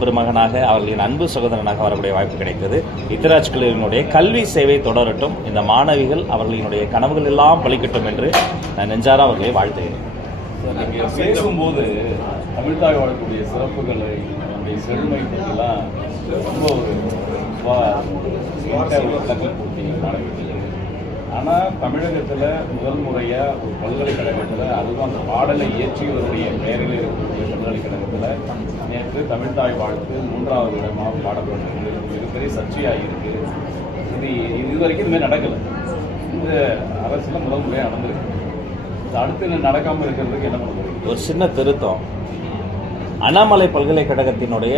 பெருமகனாக அவர்களின் அன்பு சகோதரனாக வரக்கூடிய வாய்ப்பு கிடைத்தது. இத்திராஜ் கல்லூரியினுடைய கல்வி சேவை தொடரட்டும், இந்த மாணவிகள் அவர்களினுடைய கனவுகள் எல்லாம் பலிக்கட்டும் என்று நான் நெஞ்சார அவர்களை வாழ்த்துகிறேன். பேசும்போது தமிழ்தாய் வாழக்கூடிய சிறப்புகளை செழுமை பற்றிலாம் ரொம்ப ஒரு ஆனால் தமிழகத்தில் முதல் முறையாக ஒரு பல்கலைக்கழகத்தில் அதுவும் அந்த பாடலை இயற்றியவருடைய பெயரில் இருக்கக்கூடிய பல்கலைக்கழகத்தில் நேற்று தமிழ்தாய் வாழ்த்து 3வது இடமாக பாடப்பட்டது. மிகப்பெரிய சர்ச்சையாக இருக்குது. இது வரைக்கும் இதுமாதிரி நடக்கலை. இந்த அரசில் முதல் முறையாக நடந்திருக்கு. அடுத்து நடக்காமல் இருக்கிறதுக்கு என்ன பண்ணுறது? ஒரு சின்ன திருத்தம். அண்ணாமலை பல்கலைக்கழகத்தினுடைய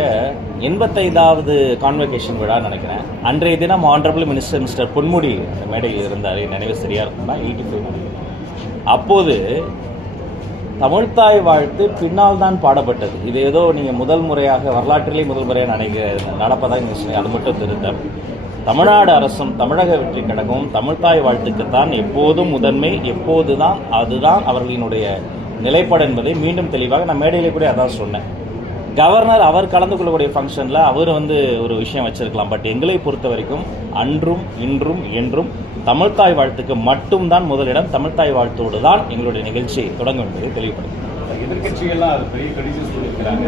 85வது கான்வெகேஷன் விழா நினைக்கிறேன். அன்றைய தினம் ஆனரபிள் மினிஸ்டர் பொன்முடி அந்த மேடையில் இருந்தார். நினைவு சரியா இருக்குன்னா 85. அப்போது தமிழ்தாய் வாழ்த்து பின்னால் தான் பாடப்பட்டது. இது ஏதோ நீங்கள் முதல் முறையாக வரலாற்றிலே முதல் முறையாக நடப்பதாக அது மட்டும் திருத்தம். தமிழ்நாடு அரசும் தமிழக வெற்றி கழகமும் தமிழ்தாய் வாழ்த்துக்குத்தான் எப்போதும் முதன்மை, எப்போதுதான் அதுதான் அவர்களினுடைய நிலைப்பாடு என்பதை மீண்டும் தெளிவாக நான் மேடையிலே கூட அதான் சொன்னேன். கவர்னர் அவர் கலந்து கொள்ளக்கூடிய ஃபங்க்ஷனில் அவர் ஒரு விஷயம் வச்சிருக்கலாம். பட் எங்களை பொறுத்த வரைக்கும் அன்றும் இன்றும் என்றும் தமிழ்தாய் வாழ்த்துக்கு மட்டும்தான் முதலிடம். தமிழ்தாய் வாழ்த்தோடு தான் எங்களுடைய நிகழ்ச்சி தொடங்கும் என்பதை தெளிவுபடுத்தும். எதிர்கட்சிகள்லாம் அது பெரிய கடிதம் சொல்லியிருக்கிறாங்க.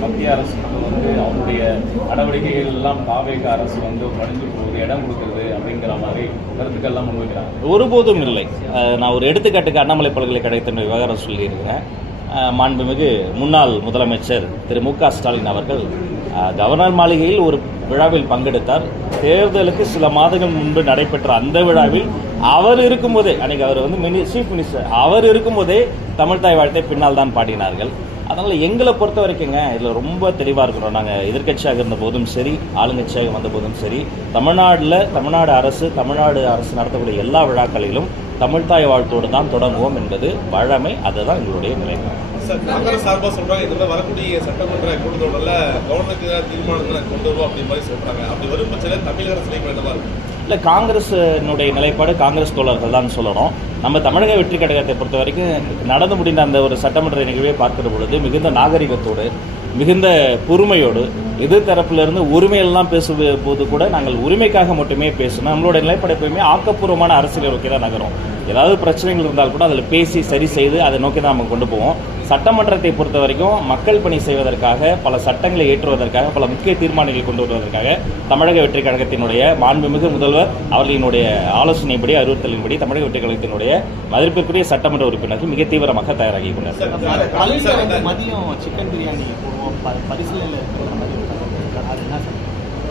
மத்திய அரசு அவருடைய நடவடிக்கைகள் எல்லாம் தாவேக அரசு மடிஞ்சு போகுது, இடம் கொடுக்குறது அப்படிங்கிற மாதிரி கருத்துக்கள்லாம் முன்வைக்கிறாங்க. ஒருபோதும் இல்லை. நான் ஒரு எடுத்துக்காட்டுக்கு அண்ணாமலை பல்கலைக்கழகத்தினுடைய விவகாரம் சொல்லியிருக்கிறேன். மாண்புமிகு முன்னாள் முதலமைச்சர் திரு மு.க. ஸ்டாலின் அவர்கள் கவர்னர் மாளிகையில் ஒரு விழாவில் பங்கெடுத்தார். தேர்தலுக்கு சில மாதங்கள் முன்பு நடைபெற்ற அந்த விழாவில் அவர் இருக்கும்போதே, அன்னைக்கு அவர் சீஃப் மினிஸ்டர், அவர் இருக்கும்போதே தமிழ்தாய் வாழ்த்தை பின்னால் தான் பாடினார்கள். அதனால் எங்களை பொறுத்த வரைக்குங்க இதில் ரொம்ப தெளிவாக இருக்கிறோம். நாங்கள் எதிர்கட்சியாக இருந்த போதும் சரி, ஆளுங்கட்சியாக வந்த போதும் சரி, தமிழ்நாடு அரசு நடத்தக்கூடிய எல்லா விழாக்களிலும் தமிழ்தாய் வாழ்த்தோடு தான் தொடங்குவோம் என்பது வழமை. அதுதான் எங்களுடைய நிலை. காங்கிரஸ் சார்பாக சொல்றாங்க, இதில் வரக்கூடிய சட்டமன்ற கூட்டத்தொடரில் கவர்னருக்கு தீர்மானங்களை கொண்டு வருவோம் அப்படி மாதிரி சொல்றாங்க. அப்படி வரும் பட்சத்தில் தமிழக அரசு நிலைப்பாடு இருக்கும். இல்லை, காங்கிரஸினுடைய நிலைப்பாடு காங்கிரஸ் தோழர்கள் தான் சொல்லணும். நம்ம தமிழக வெற்றி கழகத்தை பொறுத்த வரைக்கும் நடந்து முடிந்த அந்த ஒரு சட்டமன்ற நிகழ்வை பார்க்கிற பொழுது மிகுந்த நாகரிகத்தோடு, மிகுந்த பொறுமையோடு, எதிர்த்தரப்பிலிருந்து உரிமையெல்லாம் பேசும்போது கூட நாங்கள் உரிமைக்காக மட்டுமே பேசணும். நம்மளுடைய நிலைப்பாடு எப்பவுமே ஆக்கப்பூர்வமான அரசியலை நோக்கி தான் நகரும். ஏதாவது பிரச்சனைகள் இருந்தால் கூட அதில் பேசி சரி செய்து அதை நோக்கி தான் நம்ம கொண்டு போவோம். சட்டமன்றத்தை பொறுத்த வரைக்கும் மக்கள் பணி செய்வதற்காக, பல சட்டங்களை ஏற்றுவதற்காக, பல முக்கிய தீர்மானங்களை கொண்டு வருவதற்காக தமிழக வெற்றி கழகத்தினுடைய மாண்புமிகு முதல்வர் அவர்களினுடைய ஆலோசனைப்படி, அறிவுறுத்தலின்படி தமிழக வெற்றி கழகத்தினுடைய மதிப்பிற்குரிய சட்டமன்ற உறுப்பினர்கள் மிக தீவிரமாக தயாராகி கொண்டார்.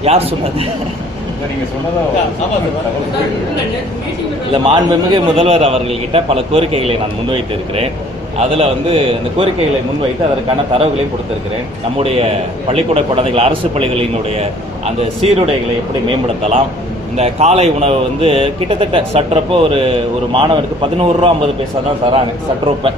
யார் சொன்னது? இல்லை, மாண்புமிகு முதல்வர் அவர்கள்கிட்ட பல கோரிக்கைகளை நான் முன்வைத்து இருக்கிறேன். அதில் அந்த கோரிக்கைகளை முன்வைத்து அதற்கான தரவுகளையும் கொடுத்திருக்கிறேன். நம்முடைய பள்ளிக்கூட குழந்தைகள், அரசு பள்ளிகளினுடைய அந்த சீருடைகளை எப்படி மேம்படுத்தலாம், இந்த காலை உணவு கிட்டத்தட்ட சற்றப்போ ஒரு மாணவனுக்கு 11 ரூபா 50 பைசா தான் தராங்க சற்றப்ப.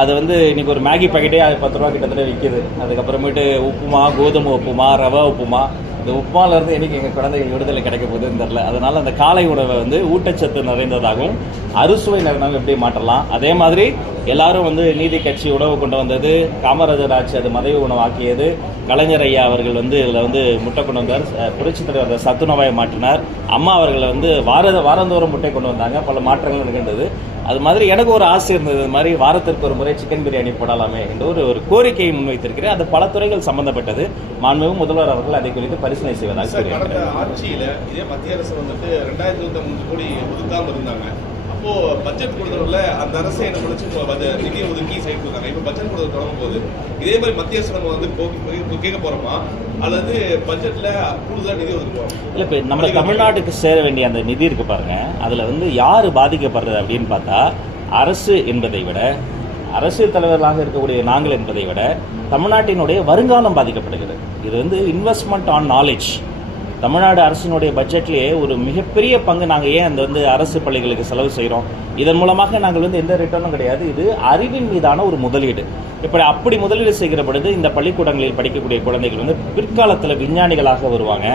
அது இன்னைக்கு ஒரு மேகி பாக்கெட்டே 10 ரூபா கிட்டத்தட்ட விற்கிது. அதுக்கப்புறமேட்டு உப்புமா, கோதுமை உப்புமா, ரவா உப்புமா, இந்த உப்புமாலேருந்து என்னைக்கு எங்கள் குழந்தைகள் விடுதலை கிடைக்க போகுதுன்னு தெரில. அதனால் அந்த காலை உணவை ஊட்டச்சத்து நிறைந்ததாகவும் அறுசுவை நிறைந்ததாகவும் எப்படி மாற்றலாம். அதே மாதிரி எல்லாரும் நீதி கட்சி உணவு கொண்டு வந்தது, காமராஜர் ஆட்சி அது மதிய உணவு ஆக்கியது, கலைஞர் ஐயா அவர்கள் இதில் முட்டை கொண்டு வந்தார், புரட்சித் தலைவர் சத்துணவாயை மாற்றினார், அம்மா அவர்கள் வாரந்தோறும் முட்டை கொண்டு வந்தாங்க, பல மாற்றங்கள் நிகழ்ந்தது. அது மாதிரி எனக்கு ஒரு ஆசை இருந்தது, இது மாதிரி வாரத்திற்கு ஒரு முறை சிக்கன் பிரியாணி போடலாமே என்ற ஒரு கோரிக்கையை முன்வைத்திருக்கிறேன். அது பல துறைகள் சம்பந்தப்பட்டது. மாண்புமிகு முதல்வர் அவர்கள் அதை குறித்து பரிசீலனை செய்வதாக கூறியிருக்கிறார். ஆட்சியில் இதே மத்திய அரசு 2023 கோடி ஒதுக்காமல் இருந்தாங்க. அப்போ பட்ஜெட் கொடுத்தவரில் அந்த அரசு என்ன முடிச்சு நிதி ஒதுக்கி சைட் கொடுத்தாங்க. இப்போ பட்ஜெட் கொடுத்து தொடங்கும் போது இதே மாதிரி மத்திய அரசு நம்ம கேட்க போறோமா அல்லது பட்ஜெட்ல கூடுதலாக நிதி ஒதுக்குவோம்? இல்லை, இப்போ நம்ம தமிழ்நாட்டுக்கு சேர வேண்டிய அந்த நிதி இருக்கு பாருங்க, அதில் யார் பாதிக்கப்படுறது அப்படின்னு பார்த்தா, அரசு என்பதை விட, அரசியல் தலைவர்களாக இருக்கக்கூடிய நாங்கள் என்பதை விட தமிழ்நாட்டினுடைய வருங்காலம் பாதிக்கப்படுகிறது. இது இன்வெஸ்ட்மெண்ட் ஆன் நாலேஜ். தமிழ்நாடு அரசினுடைய பட்ஜெட்லேயே ஒரு மிகப்பெரிய பங்கு நாங்கள் ஏன் அந்த அரசு பள்ளிகளுக்கு செலவு செய்கிறோம். இதன் மூலமாக நாங்கள் எந்த ரிட்டர்னும் கிடையாது. இது அறிவின் மீதான ஒரு முதலீடு. அப்படி முதலீடு செய்கிற பொழுது இந்த பள்ளிக்கூடங்களில் படிக்கக்கூடிய குழந்தைகள் பிற்காலத்தில் விஞ்ஞானிகளாக வருவாங்க,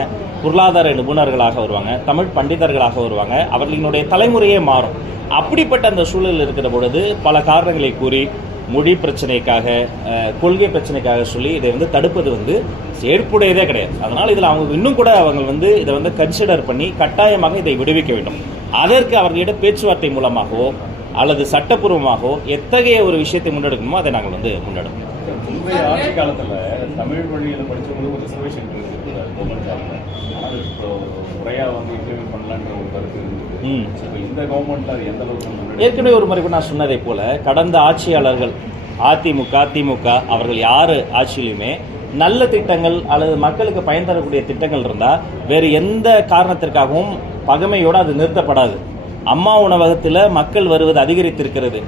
பொருளாதார நிபுணர்களாக வருவாங்க, தமிழ் பண்டிதர்களாக வருவாங்க, அவர்களினுடைய தலைமுறையே மாறும். அப்படிப்பட்ட அந்த சூழல் இருக்கிற பொழுது பல காரணங்களை கூறி மொழி பிரச்சனைக்காக கொள்கை பிரச்சனைக்காக சொல்லி இதை வந்து தடுப்பது வந்து ஏற்புடையதே கிடையாது. அதனால் இதில் அவங்க இன்னும் கூட அவங்க வந்து இதை வந்து கன்சிடர் பண்ணி கட்டாயமாக இதை விடுவிக்க வேண்டும். அதற்கு அவர்களிடம் பேச்சுவார்த்தை மூலமாகவோ அல்லது சட்டப்பூர்வமாகவோ எத்தகைய ஒரு விஷயத்தை முன்னெடுக்கணுமோ அதை நாங்கள் வந்து முன்னெடுக்கணும். முந்தைய ஆட்சி காலத்தில் தமிழ் வழியில் படித்தவங்களுக்கு ஒரு ரிசர்வேஷன் இருக்குது கவர்மெண்ட் ஜாப்ல. ஆனால் இப்போ முறையாக வந்து இம்ப்ளிமெண்ட் பண்ணலான்ற ஒரு கருத்து இருந்தது. இப்போ இந்த கவர்மெண்ட்ல அது எந்த அளவுக்கு ஏற்கனவே ஒரு முறை நான் சொன்னதை போல கடந்த ஆட்சியாளர்கள் அதிமுக திமுக அவர்கள் யார் ஆட்சியிலுமே நல்ல திட்டங்கள் அல்லது மக்களுக்கு பயன் தரக்கூடிய திட்டங்கள் இருந்தால் வேறு எந்த காரணத்திற்காகவும் பகைமையோடு அது நிறுத்தப்படாது. அம்மா உணவகத்தில் மக்கள் வருவது அதிகரித்திருக்கிறது.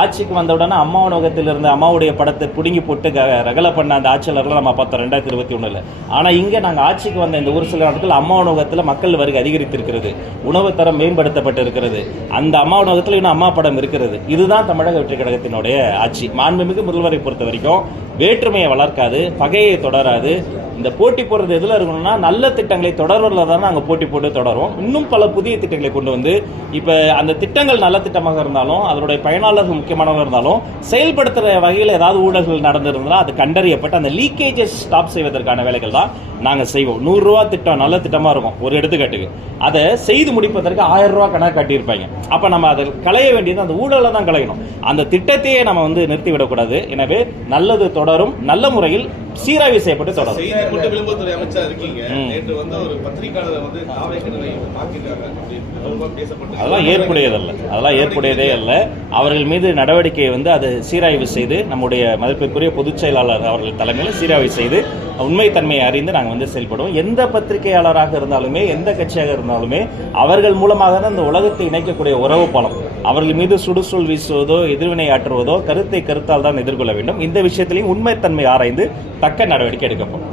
ஆட்சிக்கு வந்தவுடனே அம்மா உணவகத்தில் இருந்த அம்மாவுடைய படத்தை பிடுங்கி போட்டு ரகலை பண்ண அந்த ஆட்சியாளர்கள் நம்ம பார்த்தோம் 2021. ஆனால் இங்கே நாங்கள் ஆட்சிக்கு வந்த இந்த ஒரு சில நாட்கள் அம்மா உணவகத்தில் மக்கள் வருகை அதிகரித்திருக்கிறது. உணவு தரம் மேம்படுத்தப்பட்டு இருக்கிறது. அந்த அம்மா உணவகத்தில் இன்னும் அம்மா படம் இருக்கிறது. இதுதான் தமிழக வெற்றி கழகத்தினுடைய ஆட்சி. மாண்புமிகு முதல்வரை பொறுத்த வரைக்கும் வேற்றுமையை வளர்க்காது, பகையை தொடராது. இந்த போட்டி போடுறது எதில் இருக்கணும்னா நல்ல திட்டங்களை தொடர்வதில் தான் நாங்கள் போட்டி போட்டு தொடரும். இன்னும் பல புதிய திட்டங்களை கொண்டு வந்து இப்போ அந்த திட்டங்கள் நல்ல திட்டமாக இருந்தாலும் அதனுடைய பயனாளர்கள் முக்கியமானவங்க இருந்தாலும் செயல்படுத்துகிற வகையில் ஏதாவது ஊழல்கள் நடந்திருந்தால் அது கண்டறியப்பட்டு அந்த லீக்கேஜஸ் ஸ்டாப் செய்வதற்கான வேலைகள் தான் நாங்கள் செய்வோம். 100 ரூபா திட்டம் நல்ல திட்டமாக இருக்கும் ஒரு எடுத்துக்காட்டுக்கு, அதை செய்து முடிப்பதற்கு 1000 ரூபா கணக்கு கட்டியிருப்பாங்க. அப்போ நம்ம அதை களைய வேண்டியது அந்த ஊழலை தான் களையணும். அந்த திட்டத்தையே நம்ம வந்து நிறுத்திவிடக்கூடாது. எனவே நல்லது தொடரும், நல்ல முறையில் சீராய்வு செய்யப்பட்டு தொடரும். செய்தி மட்டும் விளம்பரத்துறை அமைச்சா இருக்கீங்க. நேற்று வந்து ஒரு பத்திரிகையாளர் வந்து தாவேக்கனை தாக்கிட்டாங்க அப்படின்னு பேசப்பட்டு அதெல்லாம் ஏற்புடையதல்ல, அதெல்லாம் ஏற்புடையதே அல்ல. அவர்கள் மீது நடவடிக்கையை வந்து அது சீராய்வு செய்து நம்முடைய மதிப்பிற்குரிய பொதுச் செயலாளர் அவர்கள் தலைமையில் சீராய்வு செய்து உண்மைத்தன்மையை அறிந்து நாங்கள் வந்து செயல்படுவோம். எந்த பத்திரிகையாளராக இருந்தாலுமே எந்த கட்சியாக இருந்தாலுமே அவர்கள் மூலமாக தான் இந்த உலகத்தை இணைக்கக்கூடிய உறவு பாலம். அவர்கள் மீது சுடுசொல் வீசுவதோ எதிர்வினை ஆற்றுவதோ கருத்தை கருத்தால் தான் எதிர்கொள்ள வேண்டும். இந்த விஷயத்திலையும் உண்மைத்தன்மை ஆராய்ந்து தக்க நடவடிக்கை எடுக்கப்படும்.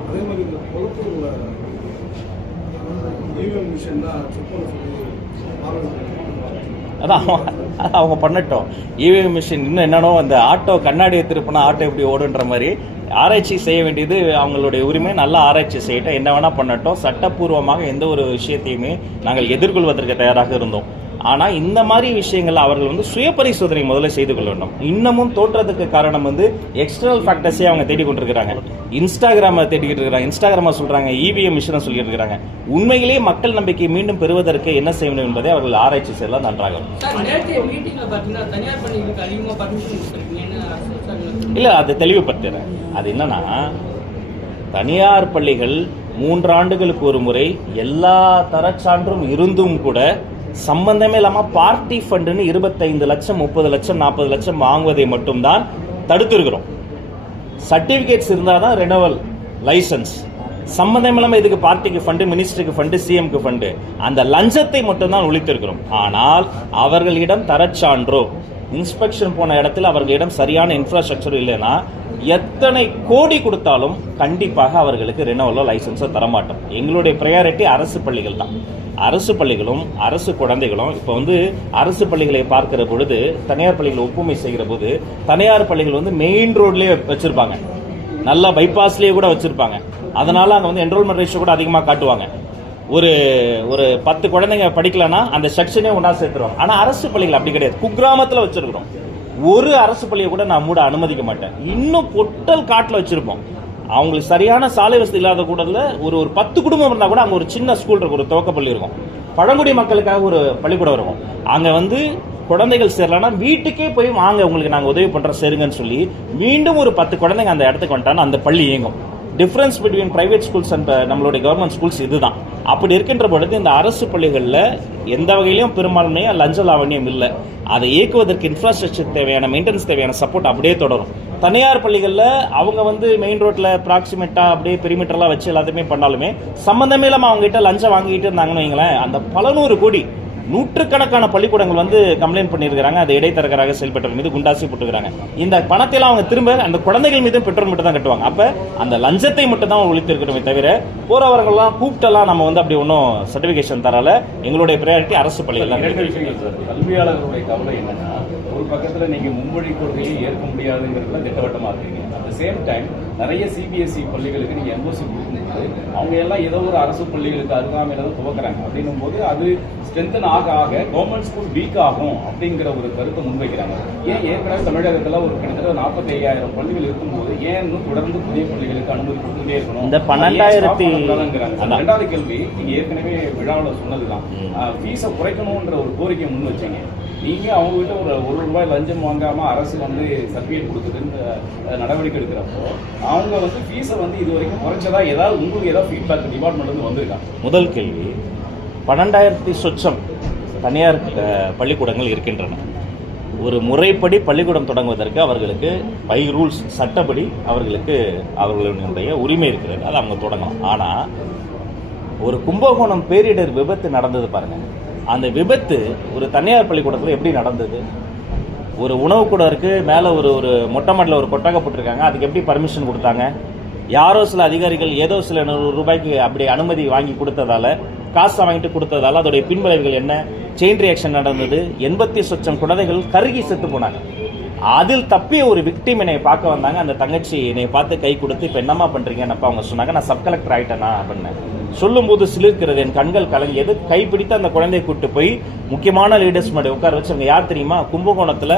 அதான் அவங்க பண்ணட்டும். இவிஎம் மிஷின் இன்னும் என்னன்னோ அந்த ஆட்டோ கண்ணாடியை திருப்பினா ஆட்டோ எப்படி ஓடுன்ற மாதிரி ஆராய்ச்சி செய்ய வேண்டியது அவங்களுடைய உரிமை. நல்லா ஆராய்ச்சி செய்யட்டும், என்ன வேணால் பண்ணட்டும். சட்டப்பூர்வமாக எந்த ஒரு விஷயத்தையுமே நாங்கள் எதிர்கொள்வதற்கு தயாராக இருந்தோம். ஆனால் இந்த மாதிரி விஷயங்கள் அவர்கள் வந்து சுய பரிசோதனை முதல்ல செய்து கொள்ள வேண்டும். இன்னமும் தோற்றத்துக்கு காரணம் வந்து எக்ஸ்டர்னல் ஃபேக்டர்ஸே அவங்க தேடிக்கொண்டிருக்கிறாங்க. இன்ஸ்டாகிராமை தேடிக்கிட்டு இருக்கிறாங்க. இன்ஸ்டாகிராமை சொல்கிறாங்க, இவிஎம் மிஷினை சொல்லிட்டு இருக்கிறாங்க. உண்மையிலேயே மக்கள் நம்பிக்கை மீண்டும் பெறுவதற்கு என்ன செய்ய வேண்டும் என்பதை அவர்கள் ஆராய்ச்சி செய்யலாம். நன்றாக இல்லை, அது தெளிவுபடுத்துறேன். அது என்னன்னா, தனியார் பள்ளிகள் 3 ஆண்டுகளுக்கு ஒரு முறை எல்லா தரச்சான்றும் இருந்தும் கூட சம்பந்தமே இல்லாமல் பார்ட்டி ஃபண்டுன்னு 25 லட்சம் 30 லட்சம் 40 லட்சம் வாங்குவதை மட்டும்தான் தடுத்திருக்கிறோம். சர்டிஃபிகேட்ஸ் இருந்தால் தான் ரெனவல் லைசன்ஸ். சம்பந்தம் இல்லாமல் இதுக்கு பார்ட்டிக்கு ஃபண்டு, மினிஸ்டருக்கு ஃபண்டு, சிஎம்க்கு ஃபண்டு, அந்த லஞ்சத்தை மட்டும்தான் ஒழித்திருக்கிறோம். ஆனால் அவர்களிடம் தரச்சான்றோ இன்ஸ்பெக்ஷன் போன இடத்துல அவர்களிடம் சரியான இன்ஃப்ராஸ்ட்ரக்சர் இல்லைன்னா எத்தனை கோடி கொடுத்தாலும் கண்டிப்பாக அவர்களுக்கு ரெனவலோ லைசன்ஸோ தரமாட்டோம். எங்களுடைய ப்ரையாரிட்டி அரசு பள்ளிகள் தான். அரசு பள்ளிகளும் அரசு குழந்தைகளும் இப்போ வந்து அரசு பள்ளிகளை பார்க்கிற பொழுது தனியார் பள்ளிகளை ஒப்புமை செய்கிற போது தனியார் பள்ளிகள் வந்து மெயின் ரோட்லேயே வச்சிருப்பாங்க, நல்லா பைபாஸ்லேயே கூட வச்சிருப்பாங்க. அதனால அங்கே வந்து என்ரோல்மெண்ட் ரேஷியோ கூட அதிகமாக காட்டுவாங்க. ஒரு 10 குழந்தைங்க படிக்கலன்னா அந்த செக்ஷனே ஒன்றா சேர்த்துருவாங்க. ஆனால் அரசு பள்ளிகள் அப்படி கிடையாது. குக்கிராமத்தில் வச்சிருக்கிறோம். ஒரு அரசு பள்ளியை கூட நான் மூட அனுமதிக்க மாட்டேன். இன்னும் பொட்டல் காட்டில் வச்சிருப்போம். அவங்களுக்கு சரியான சாலை வசதி இல்லாத கூடல ஒரு 10 குடும்பம் இருந்தால் கூட அங்கே ஒரு சின்ன ஸ்கூல் இருக்கும், ஒரு துவக்கப்பள்ளி இருக்கும். பழங்குடி மக்களுக்காக ஒரு பள்ளிக்கூடம் இருக்கும். அங்கே வந்து குழந்தைகள் சேரலன்னா வீட்டுக்கே போய் வாங்க, உங்களுக்கு நாங்கள் உதவி பண்ணுறோம் சேருங்கன்னு சொல்லி மீண்டும் ஒரு 10 குழந்தைங்க அந்த இடத்துக்கு வந்துட்டான்னு அந்த பள்ளி இயங்கும். Difference between private schools and நம்மளுடைய கவர்மெண்ட் ஸ்கூல்ஸ் இதுதான். அப்படி இருக்கின்ற பொழுது இந்த அரசு பள்ளிகளில் எந்த வகையிலையும் பெரும்பான்மையாக லஞ்ச லாவண்யம் இல்லை. அதை இயக்குவதற்கு இன்ஃப்ராஸ்ட்ரக்சர் தேவையான மெயின்டெனன்ஸ் தேவையான சப்போர்ட் அப்படியே தொடரும். தனியார் பள்ளிகளில் அவங்க வந்து மெயின் ரோட்டில் ப்ராக்சிமேட்டாக அப்படியே பெரிமீட்டர்லாம் வச்சு எல்லாத்தையுமே பண்ணாலுமே சம்மந்தமே இல்லாமல் அவங்ககிட்ட லஞ்சம் வாங்கிட்டு இருந்தாங்கன்னு வைங்களேன், அந்த பல 100 கோடி நூற்றுக்கணக்கான பள்ளிக்கூடங்கள் வந்து கம்ப்ளைண்ட் பண்ணியிருக்கிறாங்க. அதை இடைத்தரகராக செயல்பட்டவர் மீது குண்டாசி போட்டுக்கிறாங்க. இந்த பணத்தையெல்லாம் அவங்க திரும்ப அந்த குழந்தைகள் மீதும் பெற்றோர் மட்டும் தான் கட்டுவாங்க. அப்போ அந்த லஞ்சத்தை மட்டும் தான் ஒழித்திருக்கிறோமே தவிர போறவர்கள்லாம் கூப்பிட்டெல்லாம் நம்ம வந்து அப்படி ஒன்றும் சர்டிஃபிகேஷன் தரால. எங்களுடைய ப்ரையாரிட்டி அரசு பள்ளிகள் தான். கல்வியாளர்களுடைய கவலை என்னன்னா, ஒரு பக்கத்தில் நீங்கள் மும்மொழி கொள்கையை ஏற்க முடியாதுங்கிறதுல திட்டவட்டமாக இருக்கீங்க. அட் த சேம் டைம் நிறைய சிபிஎஸ்இ பள்ளிகளுக்கு நீங்கள் எம்ஓசி கொடுக்கும்போது அவங்க எல்லாம் ஏதோ ஒரு அரசு பள்ளிகளுக்கு அருகாமையில தான் துவக்கிறாங்க. அப்படின்னும் போது அது ஸ்ட்ரென்தன் ஆக கவர்மெண்ட் ஸ்கூல் வீக் ஆகும் அப்படிங்கிற ஒரு கருத்தை முன்வைக்கிறாங்க. ஏன் ஏற்கனவே தமிழகத்தில் ஒரு கிட்டத்தட்ட 45,000 பள்ளிகள் இருக்கும்போது ஏன் இன்னும் தொடர்ந்து புதிய பள்ளிகளுக்கு அனுமதி கொடுத்துட்டே இருக்கணும்? இந்த 12,000 ரெண்டாவது கேள்வி, நீங்க ஏற்கனவே விழாவில் சொன்னதுதான் ஃபீஸை குறைக்கணும்ன்ற ஒரு கோரிக்கையை முன் வச்சீங்க. நீங்க அவங்க கிட்ட ஒரு ரூபாய் லஞ்சம் வாங்காம அரசு வந்து சர்டிஃபிகேட் கொடுக்குதுன்னு நடவடிக்கை எடுக்கிறப்போ அவங்க வந்து ஃபீஸை வந்து இது வரைக்கும் குறைச்சதா ஏதாவது உங்களுக்கு ஏதாவது ஃபீட்பேக் டிபார்ட்மெண்ட் வந்து வந்திருக்காங்க? முதல் கேள்வி, 12,000 சொச்சம் தனியார் பள்ளிக்கூடங்கள் இருக்கின்றன. ஒரு முறைப்படி பள்ளிக்கூடம் தொடங்குவதற்கு அவர்களுக்கு பை ரூல்ஸ் சட்டப்படி அவர்களுடைய உரிமை இருக்கிறது, அதை அவங்க தொடங்கலாம். ஆனால் ஒரு கும்பகோணம் பேரிடர் விபத்து நடந்தது பாருங்க, அந்த விபத்து ஒரு தனியார் பள்ளிக்கூடத்தில் எப்படி நடந்தது? ஒரு உணவு கூட இருக்கு, மேலே ஒரு மொட்டை மாடல ஒரு கொட்டகை போட்டிருக்காங்க, அதுக்கு எப்படி பர்மிஷன் கொடுத்தாங்க? யாரோ சில அதிகாரிகள் ஏதோ சில 100 ரூபாய்க்கு அப்படி அனுமதி வாங்கி கொடுத்ததால, காசு வாங்கிட்டு கொடுத்ததால அதோடைய பின்விளைவுகள் என்ன? செயின் ரியாக்ஷன் நடந்தது. 80 சொச்சம் குழந்தைகள் கருகி செத்து போனாங்க. அதில் தப்பிய ஒரு விக்டிம் என்னை பார்க்க வந்தாங்க. அந்த தங்கச்சி என்னை பார்த்து கை கொடுத்து இப்போ என்னம்மா பண்றீங்கன்னு அவங்க சொன்னாங்க. நான் சப் கலெக்டர் ஆயிட்டேனா அப்படின்னு சொல்லும் போது சிலிர்க்கிறது, என் கண்கள் கலங்கியது. கைப்பிடித்து அந்த குழந்தையை கூட்டு போய் முக்கியமான லீடர்ஸ் முன்னாடி உட்கார வச்சு, அவங்க யார் தெரியுமா? கும்பகோணத்துல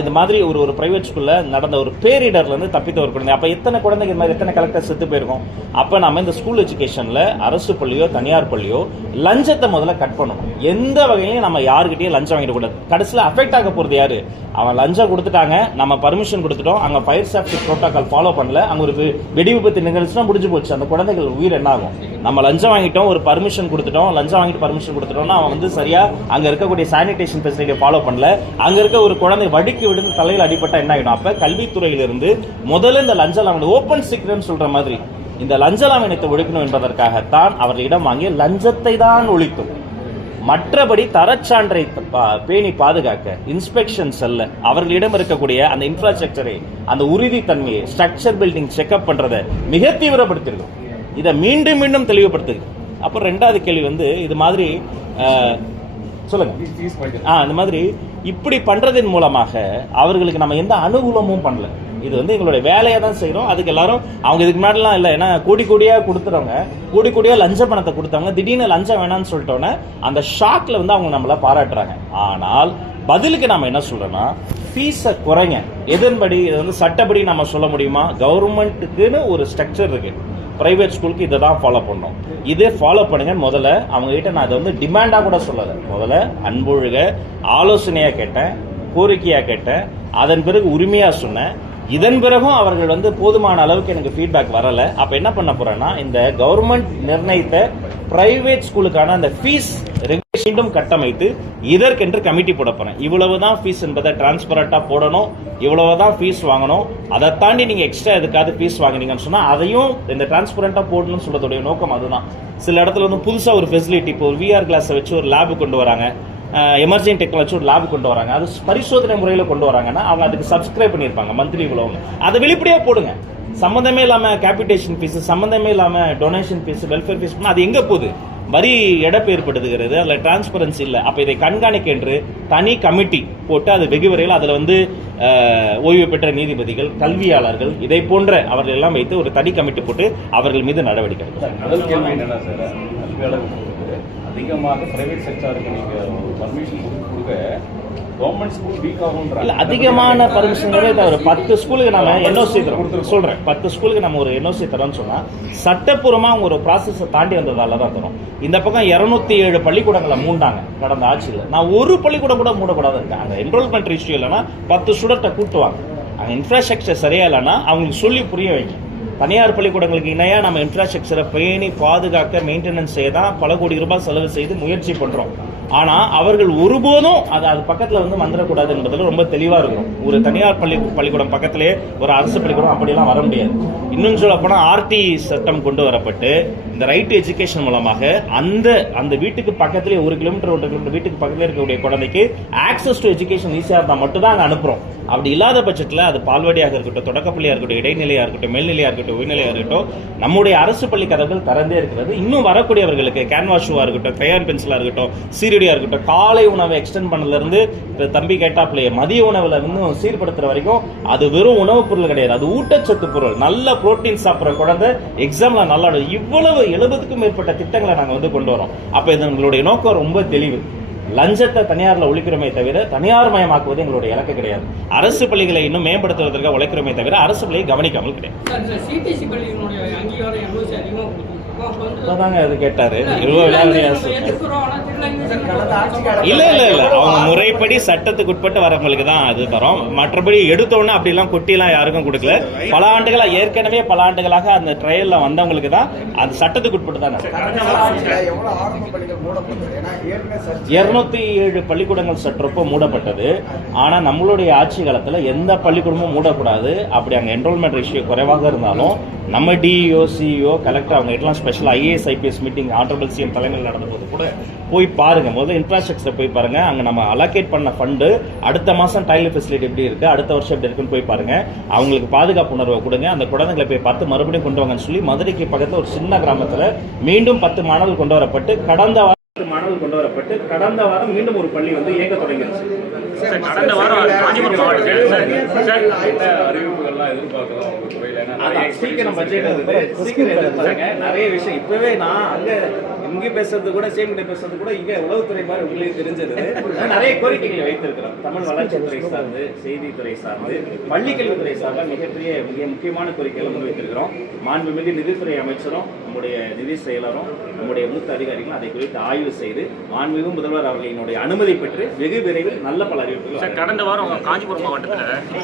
இந்த மாதிரி ஒரு பிரைவேட் ஸ்கூல்ல நடந்த ஒரு பேரிடர்ல இருந்து தப்பித்த ஒரு குழந்தை. அப்ப எத்தனை குழந்தைங்க மாதிரி எத்தனை கலெக்டர் செத்து போயிருக்கோம்? அப்ப நம்ம இந்த ஸ்கூல் எஜுகேஷன்ல அரசு பள்ளியோ தனியார் பள்ளியோ லஞ்சத்தை முதல்ல கட் பண்ணணும். எந்த வகையிலையும் நம்ம யாருக்கிட்டையும் லஞ்சம் வாங்கிட கூடாது. கடைசியில் அஃபெக்ட் ஆக போறது யாரு? அவன் லஞ்சம் கொடுத்துட்டாங்க, நம்ம பர்மிஷன் கொடுத்துட்டோம், அங்க ஃபயர் சேஃப்டி புரோட்டோகால் ஃபாலோ பண்ணல, அங்க ஒரு வெடி விபத்து நிகழ்ச்சினா முடிஞ்சு போச்சு. அந்த குழந்தைகள் உயிர் என்ன ஆகும்? நம்ம லஞ்சம் வாங்கிட்டோம், ஒரு பர்மிஷன் கொடுத்துட்டோம், லஞ்சம் வாங்கிட்டு பர்மிஷன் கொடுத்துட்டோம்னா அவன் வந்து சரியா அங்க இருக்கக்கூடிய சானிடேஷன் ஃபெசிலிட்டியை ஃபாலோ பண்ணல, அங்க இருக்க ஒரு குழந்தை வடிக்கு விழுந்து தலையில் அடிபட்டா என்ன ஆகிடும்? அப்ப கல்வித்துறையிலிருந்து முதல்ல இந்த லஞ்ச லாவணி ஓபன் சீக்ரெட் சொல்ற மாதிரி இந்த லஞ்ச லாவணியத்தை ஒழிக்கணும் என்பதற்காகத்தான் அவர்களிடம் வாங்கிய லஞ்சத்தை தான் ஒழிக்கும். மற்றபடி தரச்சான்றை பேணி பாதுகாக்க இன்ஸ்பெக்ஷன் செல்ல அவர்களிடம் இருக்கக்கூடிய அந்த இன்ஃப்ராஸ்ட்ரக்சரை, அந்த உறுதித்தன்மையை, ஸ்ட்ரக்சர் பில்டிங் செக்அப் பண்றதை மிக தீவிரப்படுத்திருக்கோம். இதை மீண்டும் மீண்டும் தெளிவுபடுத்துது. அப்புறம் ரெண்டாவது கேள்வி வந்து இது மாதிரி சொல்லுங்க, இந்த மாதிரி இப்படி பண்றதன் மூலமாக அவர்களுக்கு நம்ம எந்த அனுகூலமும் பண்ணல. இது வந்து எங்களுடைய வேலையை தான் செய்யறோம். அதுக்கு எல்லாரும் அவங்க இதுக்கு முன்னாடிலாம் இல்லை, ஏன்னா கோடியா கொடுத்துறவங்க, கோடியா லஞ்ச பணத்தை கொடுத்தவங்க திடீர்னு லஞ்சம் வேணாம்னு சொல்லிட்டோன்னே அந்த ஷாக்ல வந்து அவங்க நம்மள பாராட்டுறாங்க. ஆனால் பதிலுக்கு நம்ம என்ன சொல்றோம்னா, ஃபீஸை குறைங்க. எதன்படி? இது வந்து சட்டப்படி நம்ம சொல்ல முடியுமா? கவர்மெண்ட்டுக்குன்னு ஒரு ஸ்ட்ரக்சர் இருக்கு, பிரைவேட் ஸ்கூலுக்கு இதை தான் ஃபாலோ பண்ணோம், இதே ஃபாலோ பண்ணுங்க. முதல்ல அவங்க கிட்ட நான் அதை வந்து டிமாண்டா கூட சொல்லலை, முதல்ல அன்பொழுக ஆலோசனையா கேட்டேன், கோரிக்கையா கேட்டேன், அதன் பிறகு உரிமையா சொன்னேன். இதன் பிறகும் அவர்கள் வந்து போதுமான அளவுக்கு எனக்கு ஃபீட்பேக் வரல. அப்ப என்ன பண்ண போறேன்னா, இந்த கவர்மெண்ட் நிர்ணயித்த பிரைவேட் ஸ்கூலுக்கான அந்த ஃபீஸ் மீண்டும் கட்டமைத்து இதற்கென்று கமிட்டி போட போறேன். இவ்வளவுதான் ஃபீஸ் என்பதை டிரான்ஸ்பரண்டா போடணும், இவ்வளவுதான் ஃபீஸ் வாங்கணும். அதை தாண்டி நீங்க எக்ஸ்ட்ரா எதுக்காவது ஃபீஸ் வாங்கினீங்கன்னு சொன்னா அதையும் இந்த டிரான்ஸ்பரண்டா போடணும்னு சொல்றதுடைய நோக்கம் அதுதான். சில இடத்துல வந்து புதுசா ஒரு ஃபெசிலிட்டி, இப்போ ஒரு VR கிளாஸை வச்சு ஒரு லேபு கொண்டு வராங்க, எமர்ஜிங் டெக்னாலஜி ஒரு லேப் கொண்டு வராங்க, அது பரிசோதனை முறையில் கொண்டு வராங்கன்னா அவங்க அதுக்கு சப்ஸ்கிரைப் பண்ணியிருப்பாங்க மந்த்லி இவ்வளவு. அதை வெளிப்படையா போடுங்க. சம்பந்தமே இல்லாம கேபிடேஷன் ஃபீஸ், சம்பந்தமே இல்லாம டொனேஷன் ஃபீஸ், வெல்ஃபேர் ஃபீஸ், அது எங்க போகுது? வரி எடப்பேற்படுத்துகிறது, அதுல டிரான்ஸ்பரன்சி இல்லை. அப்ப இதை கண்காணிக்க என்று தனி கமிட்டி போட்டு அது வெகு விரைவில் அதுல வந்து ஓய்வு பெற்ற நீதிபதிகள், கல்வியாளர்கள், இதை போன்ற அவர்கள் எல்லாம் வைத்து ஒரு தனி கமிட்டி போட்டு அவர்கள் மீது நடவடிக்கை எடுக்கும். முதல் கேள்வி என்னன்னா சார், கல்வியாளர்கள் அதிகமாக பிரைவேட் செக்டாருக்கு நீங்க பர்மிஷன் கொடுக்க கவர்மெண்ட் ஸ்கூல் வீக் ஆகும். இல்ல, அதிகமான பர்மிஷன் ஒரு 10 ஸ்கூலுக்கு நம்ம என்ஓசி தரோம் சொல்றேன். 10 ஸ்கூலுக்கு நம்ம ஒரு என்ஓசி தரோம்னு சொன்னா சட்டப்பூர்வமா அவங்க ஒரு ப்ராசஸை தாண்டி வந்ததால தான் தரும். இந்த பக்கம் 207 பள்ளிக்கூடங்களை மூண்டாங்க கடந்த ஆட்சியில். நான் ஒரு பள்ளிக்கூடம் கூட மூடக்கூடாது இருக்கேன். அந்த என்ரோல்மெண்ட் இஷ்யூ இல்லைன்னா 10 ஸ்டூடெண்ட்டை கூட்டுவாங்க. அங்கே இன்ஃப்ராஸ்ட்ரக்சர் சரியா இல்லைன்னா அவங்களுக்கு சொல்லி புரிய வைங்க. தனியார் பள்ளிக்கூடங்களுக்கு இணையா நம்ம இன்ஃப்ராஸ்ட்ரக்சரை பேணி பாதுகாக்க மெயின்டெனன்ஸ் செய்ய தான் பல கோடி ரூபாய் செலவு செய்து முயற்சி பண்றோம். ஆனா அவர்கள் ஒருபோதும் அது பக்கத்துல வந்து வந்துடக்கூடாது என்பதில் ரொம்ப தெளிவா இருக்கும். ஒரு தனியார் பள்ளிக்கூடம் பக்கத்திலே ஒரு அரசு பள்ளிக்கூடம் அப்படிலாம் வர முடியாது. இன்னும் சொல்ல போனா RT சட்டம் கொண்டு வரப்பட்டு இந்த ரைட் டு எஜுகேஷன் மூலமாக அந்த வீட்டுக்கு பக்கத்திலே 1 கிலோமீட்டர் 1 கிலோமீட்டர் வீட்டுக்கு பக்கத்திலே இருக்கக்கூடிய குழந்தைக்கு ஆக்சஸ் டு எஜுகேஷன் ஈஸியா இருந்தா மட்டும் தான் அங்க அனுப்புறோம். அப்படி இல்லாத பட்சத்தில் அது பால்வாடியாக இருக்கட்டும், தொடக்கப்பள்ளியா இருக்கட்டும், இடைநிலையா இருக்கட்டும், மேல்நிலையா இருக்கட்டும், இருக்கட்டும், உயர்நிலையாக இருக்கட்டும், நம்முடைய அரசு பள்ளி கதவுகள் திறந்தே இருக்கிறது. இன்னும் வரக்கூடியவர்களுக்கு கேன்வாஸ் ஷூவாக இருக்கட்டும், கிரையான் பென்சிலாக இருக்கட்டும், சீருடியாக இருக்கட்டும், காலை உணவை எக்ஸ்டெண்ட் பண்ணதுலேருந்து இப்போ தம்பி கேட்டாப்லையே மதிய உணவில் இன்னும் சீர்படுத்துகிற வரைக்கும் அது வெறும் உணவுப் பொருள் கிடையாது, அது ஊட்டச்சத்து பொருள். நல்ல புரோட்டீன் சாப்பிட்ற குழந்தை எக்ஸாமில் நல்லா இவ்வளவு 70க்கும் மேற்பட்ட திட்டங்களை நாங்கள் கொண்டு வரோம். அப்போ இது எங்களுடைய நோக்கம் ரொம்ப தெளிவு. லஞ்சத்தை தனியாரில் ஒழிக்கிறோமே தவிர தனியார் மயமாக்குவது எங்களுடைய இலக்கு கிடையாது. அரசு பள்ளிகளை இன்னும் மேம்படுத்துவதற்காக உழைக்கிறோமே தவிர அரசு பள்ளியை கவனிக்காமல் கிடையாது. அது கேட்டாரு இல்ல அவங்க முறைப்படி சட்டத்துக்கு உட்பட்டு வரவங்களுக்கு தான் அது தரோம். மற்றபடி எடுத்தோன்னு அப்படிலாம் கொட்டிலாம் யாருக்கும் கொடுக்கல. பல ஆண்டுகளாக அந்த ட்ரையல்ல வந்தவங்களுக்கு தான் அது சட்டத்துக்கு உட்பட்டு தான். 207 பள்ளிக்கூடங்கள் சற்றப்போ மூடப்பட்டது. ஆனா நம்மளுடைய ஆட்சி காலத்துல எந்த பள்ளிக்கூடமும் மூடக்கூடாது. அப்படி அங்க என்ரோல்மெண்ட் ரேஷியோ குறைவாக இருந்தாலும் நம்ம டிஇஓ, சிஇஓ, கலெக்டர் அவங்க எல்லாம் special IAS IPS meeting honourable CM தலைமையில் நடந்த போது கூட போய் பாருங்க. முதல்ல இன்ஃப்ராஸ்ட்ரக்சர் போய் பாருங்க. அங்க நம்ம அலோகேட் பண்ண ஃபண்டு அடுத்த மாசம் டாய்லெட் ஃபெசிலிட்டி எப்படி இருக்கு, அடுத்த வருஷம் எப்படி இருக்குன்னு போய் பாருங்க. அவங்களுக்கு பாதுகாப்பு உணர்வை கொடுங்க. அந்த குழந்தைங்களை போய் பார்த்து மறுபடியும் கொண்டு வாங்கன்னு சொல்லி மதுரைக்கு பக்கத்தில் ஒரு சின்ன கிராமத்தில் மீண்டும் 10 மாணவர்கள் கொண்டு வரப்பட்டு கடந்த வாரம் மீண்டும் ஒரு பள்ளி இயங்க தொடங்கிருச்சு. கடந்த வாரம் காஞ்சிபுரம் மாவட்டத்தில் அறிவிப்புகள்லாம் எதிர்பார்க்கிறோம் உங்க துறையில. சீக்கிரம் பட்ஜெட் நிறைய விஷயம் இப்பவே நான் அங்க இங்கே பேசுறது கூட சேமிட்ட பேசுறது கூட இங்க உளவுத்துறை மாதிரி உங்களுக்கு தெரிஞ்சது. நிறைய கோரிக்கைகளை வைத்திருக்கிறோம். தமிழ் வளர்ச்சித்துறை சார்ந்து, செய்தித்துறை சார்ந்து, பள்ளிக்கல்வித்துறை சார்ந்த மிக முக்கியமான கோரிக்கைகளை முன்வைத்திருக்கிறோம். மாண்புமிகு நிதித்துறை அமைச்சரும் நம்முடைய நிதி செயலரும் நம்முடைய மூத்த அதிகாரிகளும் அதை குறித்து ஆய்வு செய்து மாண்புமிகு முதல்வர் அவர்களினுடைய அனுமதி பெற்று வெகு விரைவில் நல்ல பல அறிவிப்புகள். கடந்த வாரம் காஞ்சிபுரம் மாவட்டத்தில்